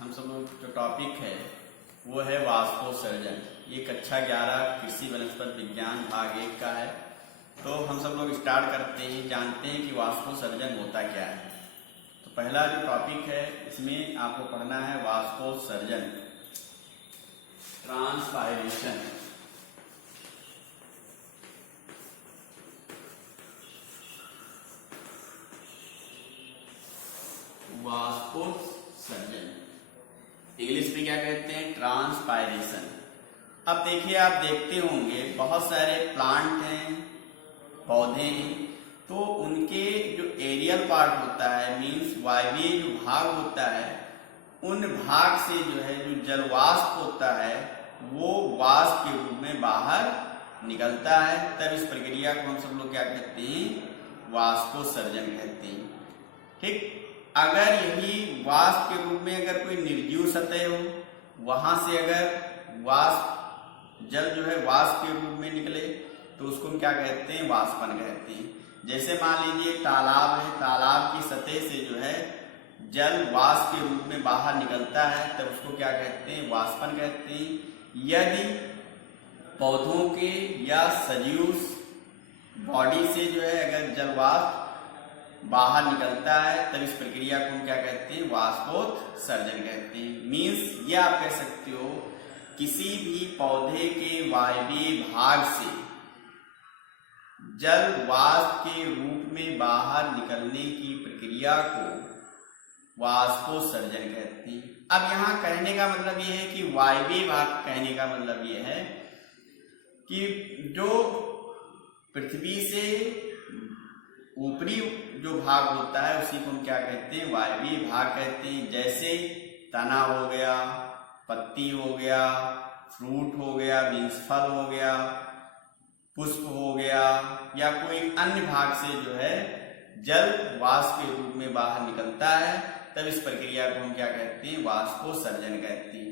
हम सब लोग जो टॉपिक है वो है वाष्पोत्सर्जन। ये कक्षा 11 कृषि वनस्पति विज्ञान भाग 1 का है। तो हम सब लोग स्टार्ट करते हैं, जानते हैं कि वाष्पोत्सर्जन होता क्या है। तो पहला जो टॉपिक है इसमें आपको पढ़ना है वाष्पोत्सर्जन, ट्रांसपायरेशन। वाष्पोत्सर्जन इंग्लिश में क्या कहते हैं? ट्रांसपायरेशन। अब देखिए, आप देखते होंगे बहुत सारे प्लांट हैं, पौधे हैं, तो उनके जो एरियल पार्ट होता है, मीन्स वायवीय जो भाग होता है, उन भाग से जो है जो जलवाष्प होता है वो वाष्प के रूप में बाहर निकलता है। तब इस प्रक्रिया को हम सब लोग क्या कहते हैं? वाष्पोत्सर्जन कहते हैं। ठीक, अगर यही वाष्प के रूप में अगर कोई निर्जीव सतह हो, वहां से अगर वाष्प जल जो है वाष्प के रूप में निकले तो उसको हम क्या कहते हैं? वाष्पन कहते हैं। जैसे मान लीजिए तालाब है, तालाब की सतह से जो है जल वाष्प के रूप में बाहर निकलता है, तब उसको क्या कहते हैं? वाष्पन कहते हैं। यदि पौधों के या सजीव बॉडी से जो है अगर जल वाष्प बाहर निकलता है, तब इस प्रक्रिया को हम क्या कहते हैं? वाष्पोत्सर्जन कहते हैं। मीन्स ये आप कह सकते हो किसी भी पौधे के वायवीय भाग से जल वाष्प के रूप में बाहर निकलने की प्रक्रिया को वाष्पोत्सर्जन कहते हैं। अब यहाँ कहने का मतलब ये है कि वायवीय भाग, कहने का मतलब ये है कि जो पृथ्वी से ऊपरी जो भाग होता है उसी को हम क्या कहते हैं? वायवीय भाग कहते हैं। जैसे तना हो गया, पत्ती हो गया, फ्रूट हो गया, बीन्स फल हो गया, पुष्प हो गया, या कोई अन्य भाग से जो है जल वाष्प के रूप में बाहर निकलता है, तब इस प्रक्रिया को हम क्या कहते हैं? वाष्पोत्सर्जन कहते हैं।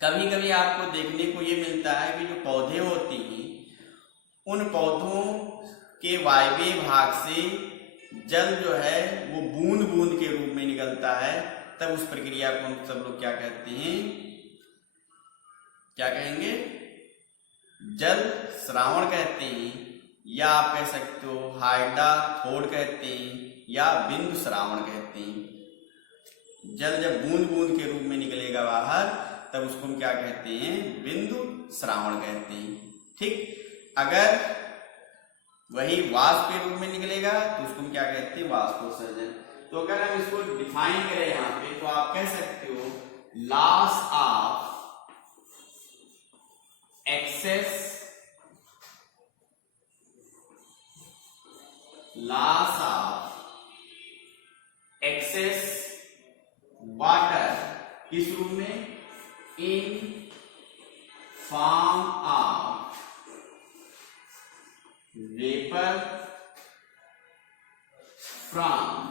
कभी कभी आपको देखने को ये मिलता है कि जो पौधे होते हैं उन पौधों के वायवीय भाग से जल जो है वो बूंद बूंद के रूप में निकलता है, तब उस प्रक्रिया को हम सब लोग क्या कहते हैं? क्या कहेंगे? जल श्रावण कहते हैं, या आप कह सकते हो हाइड्राथोड कहते हैं, या बिंदु श्रावण कहते हैं। जल जब बूंद बूंद के रूप में निकलेगा बाहर, तब उसको हम क्या कहते हैं? बिंदु श्रावण कहते हैं। ठीक, अगर वही वाष्प के रूप में निकलेगा तो उसको हम क्या कहते हैं? वाष्पोत्सर्जन। तो अगर हम इसको डिफाइन करें यहाँ पे, तो आप कह सकते हो लॉस ऑफ एक्सेस वाटर किस रूप में? In form of vapour from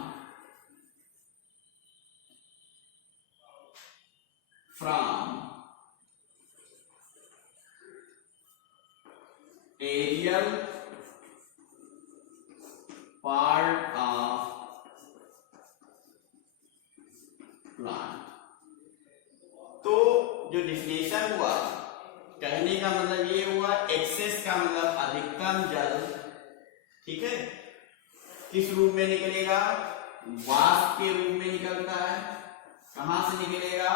aerial part of plant. तो जो डिफिनेशन हुआ, कहने का मतलब ये हुआ, एक्सेस का मतलब अधिकतम जल, ठीक है, किस रूप में निकलेगा? वाष्प के रूप में निकलता है। कहां से निकलेगा?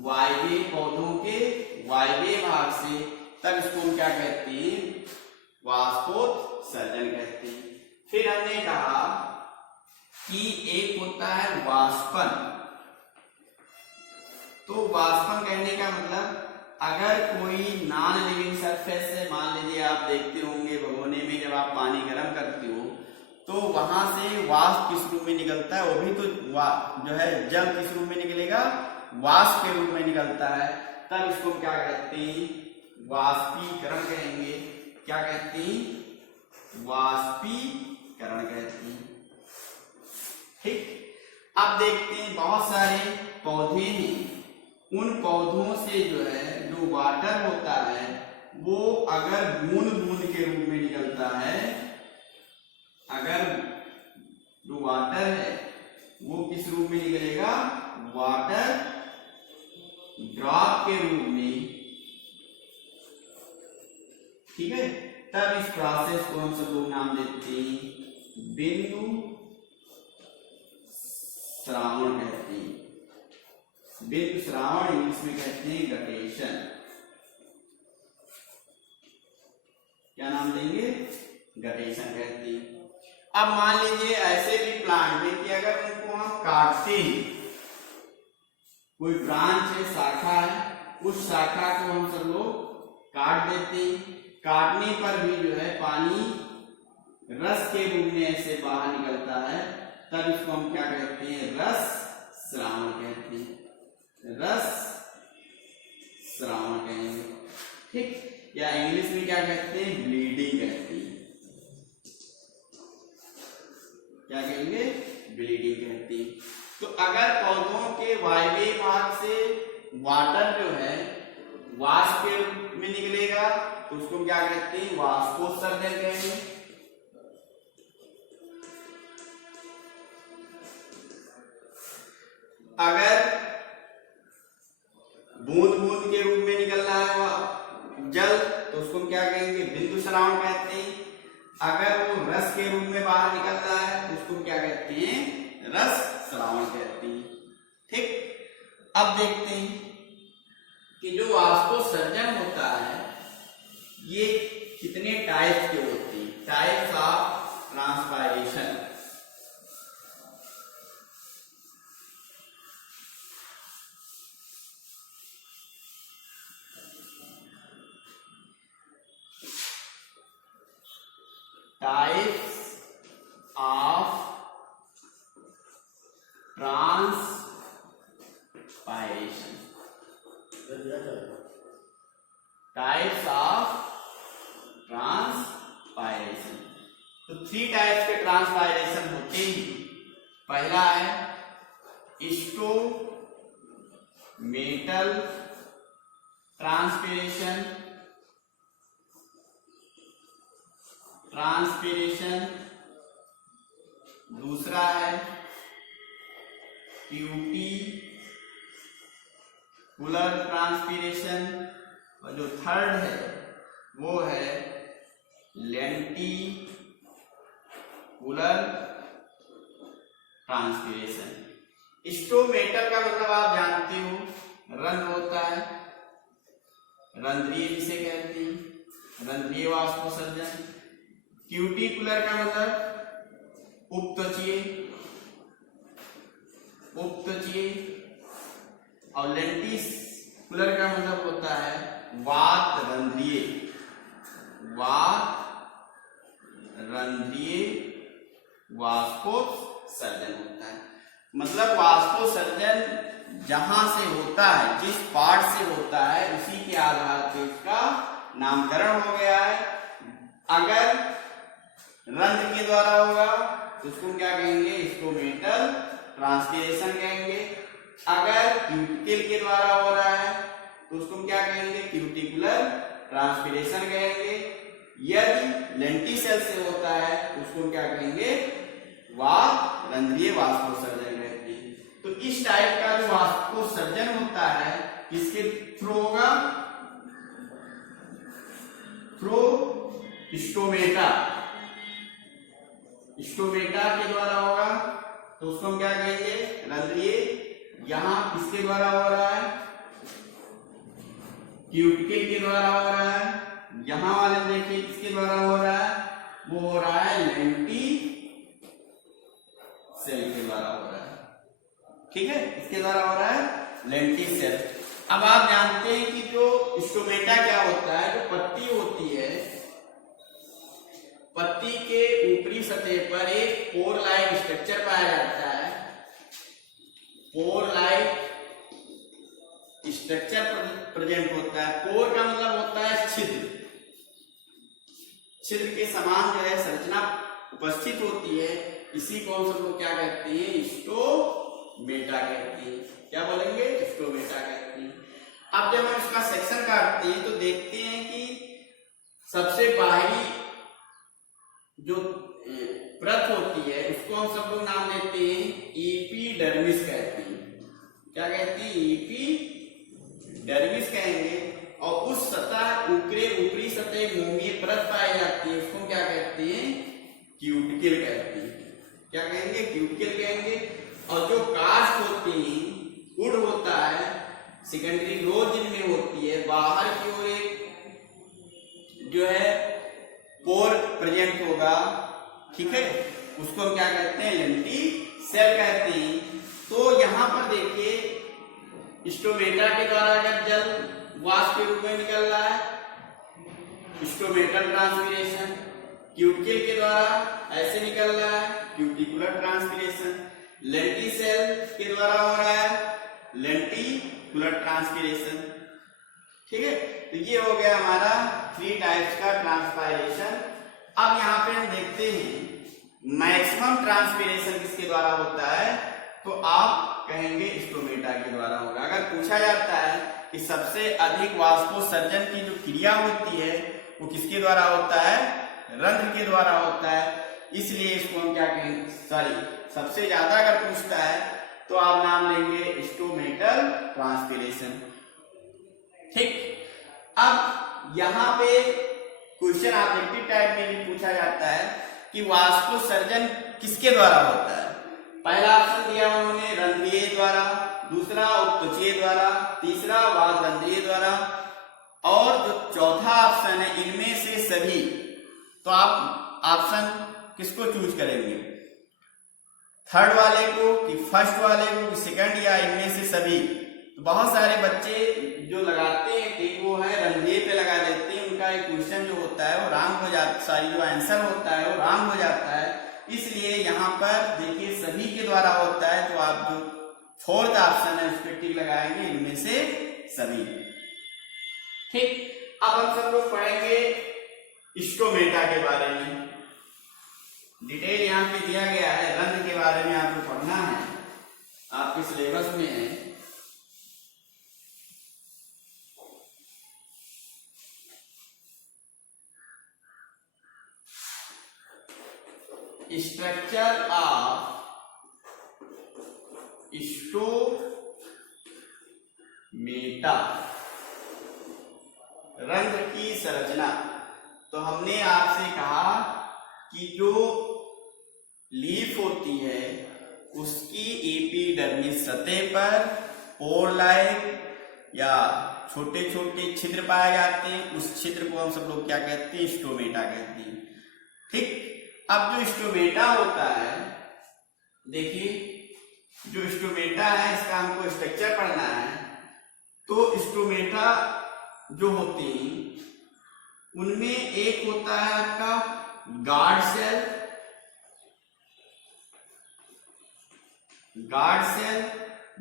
वायवीय पौधों के वायवीय भाग से, तब इसको हम क्या कहते हैं? वाष्पोत्सर्जन कहते हैं। फिर हमने कहा कि एक होता है वाष्पन। तो वाष्पन कहने का मतलब अगर कोई नॉन लिविंग सरफेस से, मान लीजिए आप देखते होंगे भगोने में जब आप पानी गर्म करते हो तो वहां से वाष्प किस रूप में निकलता है? वो भी तो जो है जल किस रूप में निकलेगा? वाष्प के रूप में निकलता है। तब इसको क्या कहते हैं? वाष्पीकरण कहेंगे। क्या कहते हैं? वाष्पीकरण कहते हैं। ठीक, अब देखते हैं बहुत सारे पौधे हैं, उन पौधों से जो है जो वाटर होता है वो अगर बूंद बूंद के रूप में निकलता है, अगर जो वाटर है वो किस रूप में निकलेगा? वाटर ड्रॉप के रूप में, ठीक है, तब इस प्रोसेस को हम सब लोग नाम देते हैं बिंदु श्रावण कहते हैं। बिंदु श्रावण इंग्लिश में कहते हैं गटेशन। क्या नाम देंगे? गटेशन कहते हैं। अब मान लीजिए ऐसे भी प्लांट है कि अगर उनको हम काटते हैं, कोई ब्रांच है, शाखा है, उस शाखा को हम सब लोग काट देते हैं। काटने पर भी जो है पानी रस के रूप में ऐसे बाहर निकलता है, तब इसको हम क्या कहते हैं? रस श्रावण कहते हैं। रस श्रावण कहेंगे, ठीक। या इंग्लिश में क्या कहते हैं? ब्लीडिंग कहते हैं। क्या कहेंगे? ब्लीडिंग कहते हैं। तो अगर पौधों के वायवीय भाग से वाटर जो है वाष्प के रूप में निकलेगा तो उसको क्या कहते हैं? वाष्पोत्सर्जन कहेंगे। अगर बूंद बूंद के रूप में निकल रहा है जल तो उसको क्या कहेंगे? बिंदु श्रावण कहते हैं। अगर वो रस के रूप में बाहर निकल रहा है तो उसको क्या कहते हैं? रस श्रावण कहते हैं, ठीक। अब देखते हैं कि जो वाष्पोत्सर्जन होता है ये कितने टाइप के होते हैं। Types of transpiration. Types of transpiration. Types of transpiration. तो 3 टाइप्स के ट्रांसपायरेशन होते हैं। पहला है स्टोमेटल ट्रांसपिरेशन। दूसरा है क्यूटिकुलर ट्रांसपिरेशन और जो थर्ड है वो है लेंटिकुलर ट्रांसपिरेशन। स्टोमेटल का मतलब आप जानते हो, रंध्र होता है, रंध्रीय जिसे कहते हैं, रंध्रीय वाष्पोत्सर्जन। क्यूटिकुलर का मतलब उपत्वचीय, और लेंटिकुलर का मतलब होता है वात रंध्रीय वाष्पोत्सर्जन होता है। मतलब वाष्पोत्सर्जन जहां से होता है, जिस पार्ट से होता है, उसी के आधार पर इसका नामकरण हो गया है। अगर रंध्र के द्वारा होगा तो उसको क्या कहेंगे? स्टोमेटल ट्रांसपिरेशन कहेंगे। अगर क्यूटिकल के द्वारा हो रहा है तो उसको क्या कहेंगे? क्यूटिकुलर ट्रांसपिरेशन कहेंगे। यदि लेंटिसेल से होता है तो उसको क्या कहेंगे? रंध्रीय वाष्पोत्सर्जन कहते हैं। तो इस टाइप का जो वाष्पोत्सर्जन होता है किसके थ्रू होगा? थ्रू स्टोमेटा के द्वारा होगा तो उसको हम क्या कहेंगे? रंध्रीय। यहां किसके द्वारा हो रहा है? क्यूटिकल के द्वारा हो रहा है। यहां वाले देखिए किसके द्वारा हो रहा है? वो हो रहा है लेंटिसेल के द्वारा हो रहा है, ठीक है। इसके द्वारा हो रहा है लेंटिसेल। अब आप जानते हैं कि जो स्टोमेटा क्या होता है? जो पत्ती होती है, पत्ती के ऊपरी सतह पर एक पोर लाइक स्ट्रक्चर पाया जाता है। पोर लाइक स्ट्रक्चर प्रेजेंट होता है। पोर का मतलब होता है छिद्र। छिद्र के समान जो है संरचना उपस्थित होती है। इसी को हम सब लोग क्या कहते हैं? स्टोमेटा कहते हैं। क्या बोलेंगे? स्टोमेटा कहते हैं। अब जब हम इसका सेक्शन काटते हैं तो देखते हैं कि सबसे बाहरी जो परत होती है उसको हम सब लोग नाम देते हैं एपिडर्मिस कहते हैं। क्या कहते हैं, एपिडर्मिस कहेंगे। और उस सतह ऊपरी सतह मोमीय परत पाई जाती है, उसको क्या कहते हैं, क्यूटिकल कहते हैं। क्या कहेंगे, क्यूटिकल कहेंगे। और जो कास्ट होती है, हुड होता है, सेकेंडरी ग्रोथ जिनमें होती है, बाहर की ओर एक जो है पोर प्रेजेंट होगा, ठीक है, उसको हम क्या कहते हैं, लेंटिसेल कहते हैं। तो यहाँ पर देखिए स्टोमेटा के द्वारा अगर जल वाष्प के रूप में निकल रहा है, स्टोमेटल ट्रांसपिरेशन, क्यूटिकल के द्वारा ऐसे निकल रहा है, क्यूटिकुलर ट्रांसपिरेशन, लेंटिसेल के द्वारा हो रहा है, लेंटिकुलर ट्रांसपिरेशन, ठीक है। तो ये हो गया हमारा 3 टाइप्स का ट्रांसपायरेशन। अब यहाँ पे हम देखते हैं मैक्सिमम ट्रांसपिरेशन किसके द्वारा होता है, तो आप कहेंगे स्टोमेटा के द्वारा होगा। अगर पूछा जाता है कि सबसे अधिक वाष्पोत्सर्जन की जो क्रिया होती है वो किसके द्वारा होता है, रंध्र के द्वारा होता है, इसलिए इसको हम क्या कहेंगे, सबसे ज्यादा अगर पूछता है तो आप नाम लेंगे स्टोमेटल ट्रांसपिरेशन, ठीक। अब यहाँ पे क्वेश्चन ऑब्जेक्टिव टाइप में भी पूछा जाता है कि वाष्पोत्सर्जन किसके द्वारा होता है। पहला ऑप्शन दिया उन्होंने रंध्रीय द्वारा, दूसरा उपत्वचीय द्वारा, तीसरा वादरंध्रीय द्वारा, और जो चौथा ऑप्शन है इनमें से सभी। तो आप ऑप्शन किसको चूज करेंगे, थर्ड वाले को कि फर्स्ट वाले को कि सेकंड, या इनमें से सभी। तो बहुत सारे बच्चे जो लगाते हैं ठीक वो है रंध्रीय पे लगा देते हैं, उनका एक क्वेश्चन जो होता है वो रॉन्ग हो जाता है, सॉरी जो आंसर होता है वो रॉन्ग हो जाता है। इसलिए यहाँ पर देखिए सभी के द्वारा होता है, तो आप जो फोर्थ ऑप्शन है उस पर टिक लगाएंगे, इनमें से सभी, ठीक। अब हम सब लोग पढ़ेंगे स्टोमेटा के बारे में। डिटेल यहाँ पे दिया गया है, रंध्र के बारे में आपको पढ़ना है, आपके सिलेबस में है। स्ट्रक्चर ऑफ स्टोमेटा, रंध्र की संरचना। तो हमने आपसे कहा कि जो लीफ होती है उसकी एपिडर्मिस सतह पर पोर लाइक या छोटे छोटे छिद्र पाए जाते हैं, उस छिद्र को हम सब लोग क्या कहते हैं, स्टोमेटा कहते हैं, ठीक। अब जो स्टोमेटा होता है, देखिए जो स्टोमेटा है इसका हमको स्ट्रक्चर पढ़ना है। तो स्टोमेटा जो होती हैं उनमें एक होता है आपका गार्ड सेल,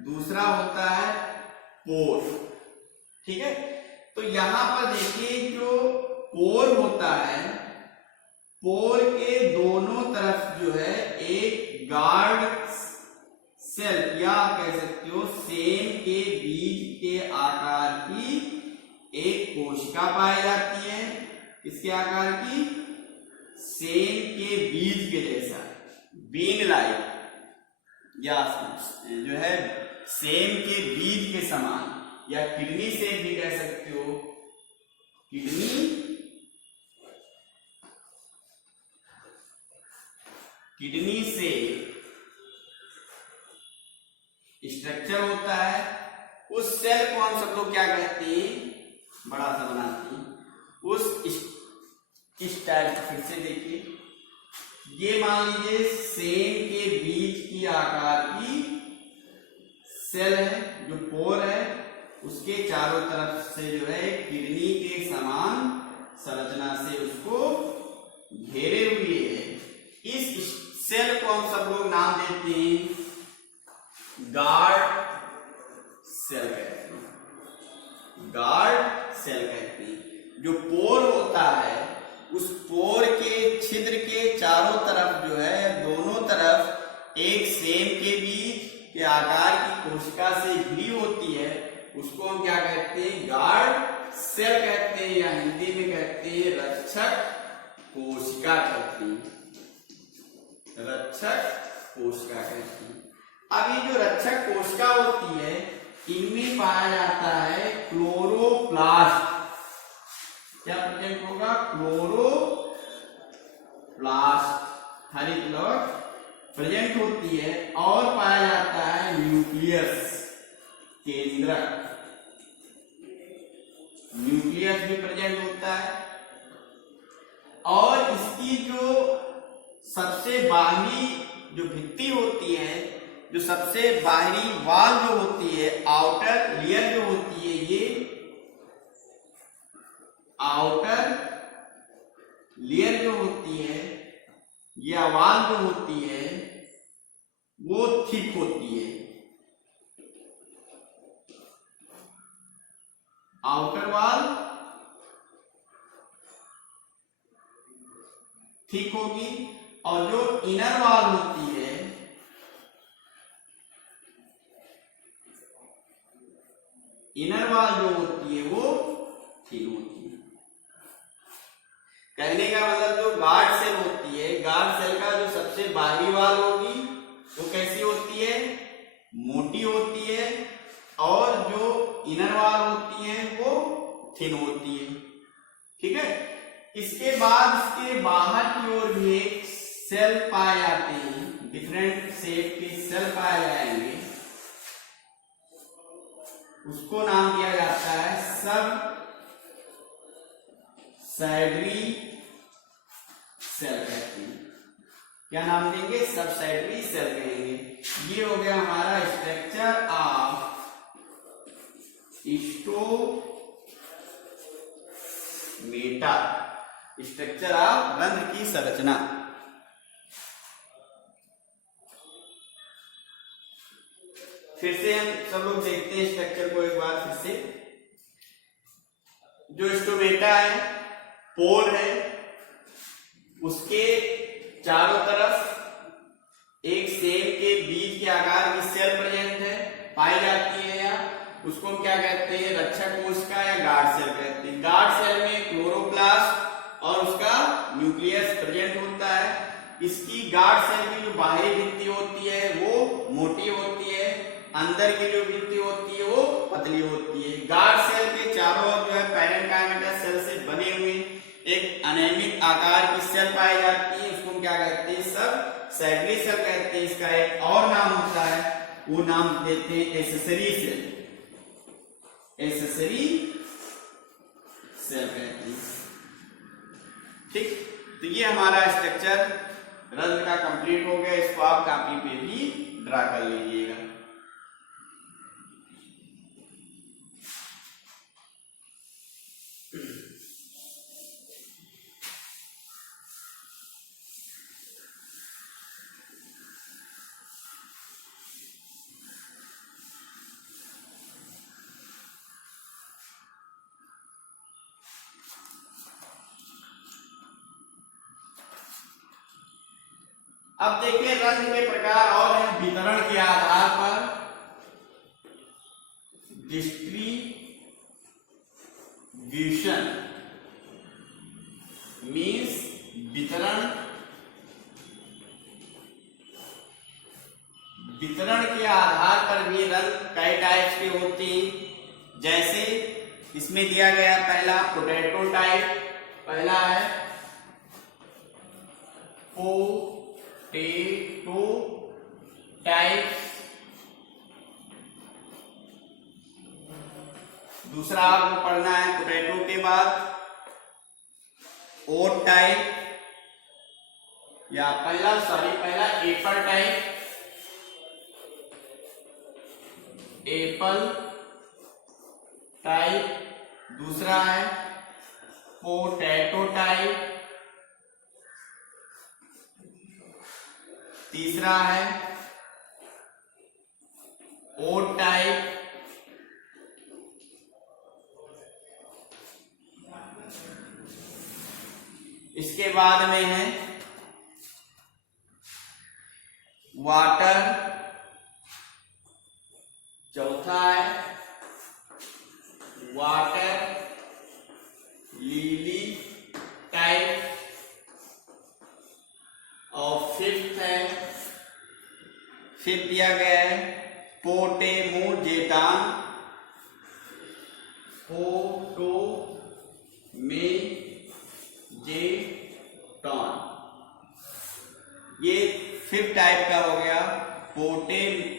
दूसरा होता है पोर, ठीक है। तो यहां पर देखिए जो पोर होता है, पोर के दोनों तरफ जो है एक गार्ड सेल या कह सकते हो सेम के बीज के आकार की एक कोशिका पाई जाती है। किसके आकार की, सेम के बीज के जैसा, बीन लाइक, या जो है सेम के बीज के समान, या किडनी से भी कह सकते हो, किडनी से स्ट्रक्चर होता है। उस सेल को हम सब लोग क्या कहते हैं, बड़ा सा बनाते हैं। उस इस टाइप फिर से देखिए, ये मान लीजिए सेम के बीज की आकार की सेल है, जो पोर है उसके चारों तरफ से जो है किडनी के समान संरचना से उसको घेरे हुए है। इस सेल को हम सब लोग नाम देते हैं गार्ड सेल कहते हैं, गार्ड सेल कहते हैं। जो पोर होता है उस पोर के छिद्र के चारों तरफ जो है दोनों तरफ एक सेम के बीज के आकार की कोशिका से घिरी होती है, उसको हम क्या कहते हैं, गार्ड सेल कहते हैं, या हिंदी में कहते हैं रक्षक कोशिका कहते हैं, रक्षक कोशिका कहते हैं। अब ये जो रक्षक कोशिका होती है इनमें पाया जाता है क्लोरोप्लास्ट। क्या प्रेजेंट होगा? क्लोरोप्लास्ट, हरित लवक प्रेजेंट होती है। और पाया जाता है न्यूक्लियस, केंद्रक, न्यूक्लियस भी प्रेजेंट होता है। और इसकी जो सबसे बाहरी जो भित्ति होती है, जो सबसे बाहरी वाल जो होती है, आउटर लेयर जो होती है, ये आउटर लेयर जो होती है या वाल जो होती है वो थिक होती है। आउटर वाल थिक होगी और जो इनर वाल होती है इनर वाल जो होती है वो थिन होती है। कहने का मतलब जो गार्ड सेल होती है, गार्ड सेल का जो सबसे बाहरी वाल होगी वो कैसी होती है? मोटी होती है। और जो इनर वाल होती है वो थिन होती है। ठीक है। इसके बाद इसके बाहर की ओर भी एक सेल पाए जाते हैं, डिफरेंट शेप के सेल पाए जाएंगे, उसको नाम दिया जाता है सब सैडरी सेल कहते हैं। क्या नाम देंगे? सब सैडरी सेल कहेंगे। ये हो गया हमारा structure of stomata, structure of रंध्र की संरचना। फिर से हम सब लोग देखते हैं स्ट्रक्चर को एक बार फिर से। जो स्टोमेटा है, पोल है, उसके चारों तरफ एक सेल के बीज के आकार की सेल प्रेजेंट है, पाई जाती है। या उसको हम क्या कहते हैं? रक्षा कोशिका या गार्ड सेल कहते हैं। गार्ड सेल में क्लोरोप्लास्ट और उसका न्यूक्लियस प्रेजेंट होता है। इसकी गार्ड सेल की जो बाहरी भित्ति होती है वो मोटी होती है, अंदर की जो भित्ति होती है वो पतली होती है। गार्ड सेल के चारों ओर जो है पैरेन्काइमा सेल से बने हुए एक अनियमित आकार की सेल पाई जाती है, उसको हम क्या कहते हैं? सब सैडरी सेल कहते हैं। इसका एक और नाम होता है, वो नाम देते हैं एसेसरी सेल, एसेसरी सेल कहते हैं। ठीक, तो ये हमारा स्ट्रक्चर रंध्र का कंप्लीट हो गया। इसको आप कॉपी पे भी ड्रा कर लीजिएगा। अब देखिए रंध्र के प्रकार और हैं। वितरण के आधार पर डिस्ट्रीब्यूशन मीन्स वितरण, वितरण के आधार पर भी रंध्र कई टाइप्स के होते हैं। जैसे इसमें दिया गया पहला पोटैटो टाइप, पहला है पोटैटो टाइप। दूसरा आपको पढ़ना है पोटैटो के बाद ओट टाइप, या पहला एप्पल टाइप, एप्पल टाइप। दूसरा है पोटैटो टाइप। तीसरा है ओट टाइप। इसके बाद में है वाटर। चौथा है वाटर लिली टाइप। और फिफ्थ दिया गया है पोटेमोजेटान, पोटोमेजेटॉन, ये 5th टाइप का हो गया पोटेमोजेटाइन।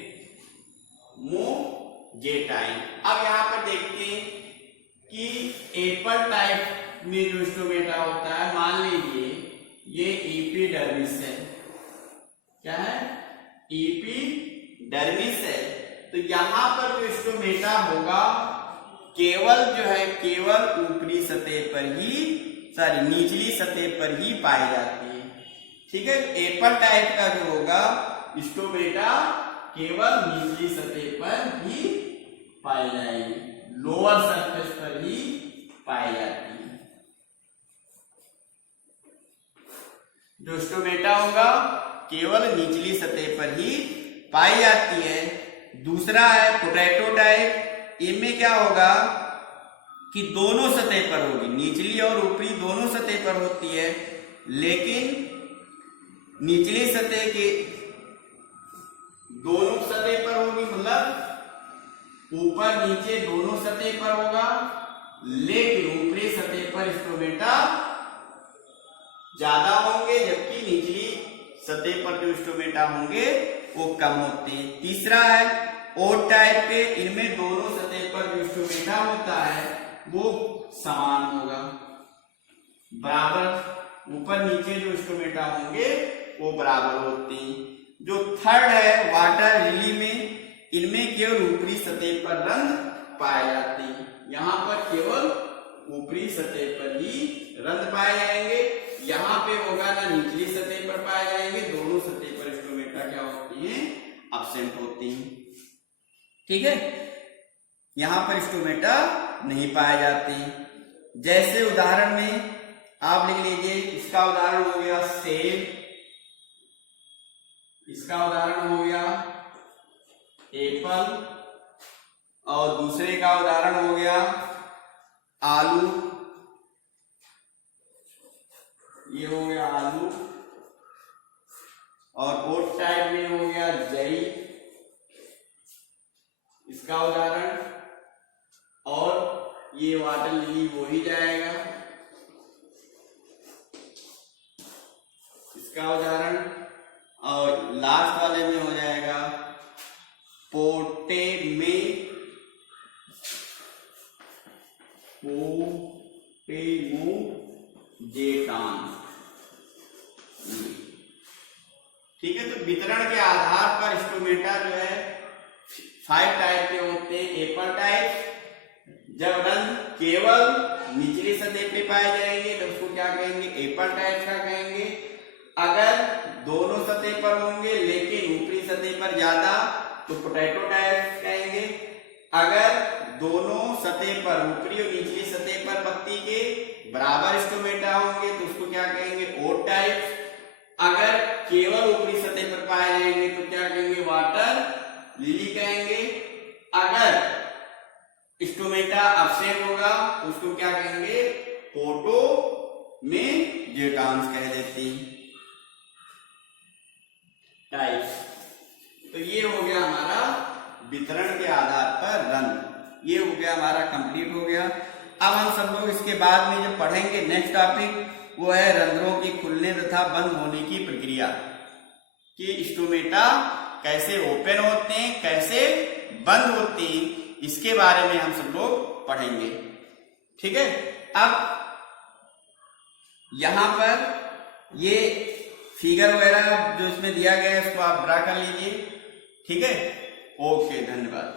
अब यहां पर देखते हैं कि एप्पल टाइप में जो स्टोमेटा होता है, मान लीजिए ये एपिडर्मिस है, क्या है, एपिडर्मिस है, तो यहां पर जो स्टोमेटा होगा केवल जो है केवल ऊपरी सतह पर ही, सॉरी निचली सतह पर ही पाई जाती है। ठीक है, एप्पल टाइप का जो होगा स्टोमेटा केवल निचली सतह पर ही पाई जाएगी, लोअर सरफेस पर ही पाई जाती है। जो स्टोमेटा होगा केवल निचली सतह पर ही पाई जाती है। दूसरा है पोटैटो टाइप, इनमें क्या होगा कि दोनों सतह पर होगी, निचली और ऊपरी दोनों सतह पर होती है, लेकिन निचली सतह के दोनों सतह पर होगी, मतलब ऊपर नीचे दोनों सतह पर होगा, लेकिन ऊपरी सतह पर स्टोमेटा ज्यादा होंगे, जबकि निचली सतह पर जो स्टोमेटा होंगे वो कम होते हैं। तीसरा है ओट टाइप के, इनमें दोनों सतह पर जो स्टोमेटा होता है वो समान होगा, बराबर, ऊपर नीचे जो स्टोमेटा होंगे वो बराबर होते हैं। जो थर्ड है वाटर लिली में, इनमें केवल ऊपरी सतह पर रंग पाए जाते हैं, यहाँ पर केवल ऊपरी सतह पर ही रंग पाए जाएंगे, यहाँ पे होगा ना निचली सतह पर पाए जाएंगे, दोनों सतह पर स्टोमेटा क्या होती हैं, एब्सेंट होती हैं। ठीक है, यहां पर स्टोमेटा नहीं पाए जाते। जैसे उदाहरण में आप लिख लीजिए, इसका उदाहरण हो गया सेब, इसका उदाहरण हो गया एप्पल, और दूसरे का उदाहरण हो गया आलू, ये हो गया आलू, और ओट टाइप में हो गया जई, इसका उदाहरण, और ये वाटर लिली वो ही जाएगा, इसका उदाहरण, और लास्ट वाले में हो जाएगा पोटेमोजेटान। ठीक है, तो वितरण के आधार पर स्टोमेटा जो है 5 टाइप के होते हैं। एप्पल टाइप, जब रंग केवल निचली सतह पे पाए जाएंगे तो उसको क्या कहेंगे, एप्पल टाइप का कहेंगे। अगर दोनों सतह पर होंगे लेकिन ऊपरी सतह पर ज्यादा तो पोटैटो टाइप कहेंगे। अगर दोनों सतह पर ऊपरी और निचली सतह पर पत्ती के बराबर स्टोमेटा होंगे तो उसको क्या कहेंगे, ओट टाइप। अगर केवल ऊपरी सतह पर पाए जाएंगे तो क्या कहेंगे, वाटर लिली कहेंगे। अगर स्टोमेटा एब्सेंट होगा तो उसको क्या कहेंगे, पोटोमेजेटान्स कह देते हैं टाइप। तो ये हो गया हमारा वितरण के आधार पर रंग, ये हो गया हमारा कंप्लीट हो गया। अब हम सब लोग इसके बाद में जो पढ़ेंगे नेक्स्ट टॉपिक वो है रंध्रों की खुलने तथा बंद होने की प्रक्रिया, कि स्टोमेटा कैसे ओपन होते हैं, कैसे बंद होते हैं, इसके बारे में हम सब लोग पढ़ेंगे। ठीक है, अब यहां पर ये फिगर वगैरह जो इसमें दिया गया है उसको आप ड्रा कर लीजिए। ठीक है, ओके, धन्यवाद।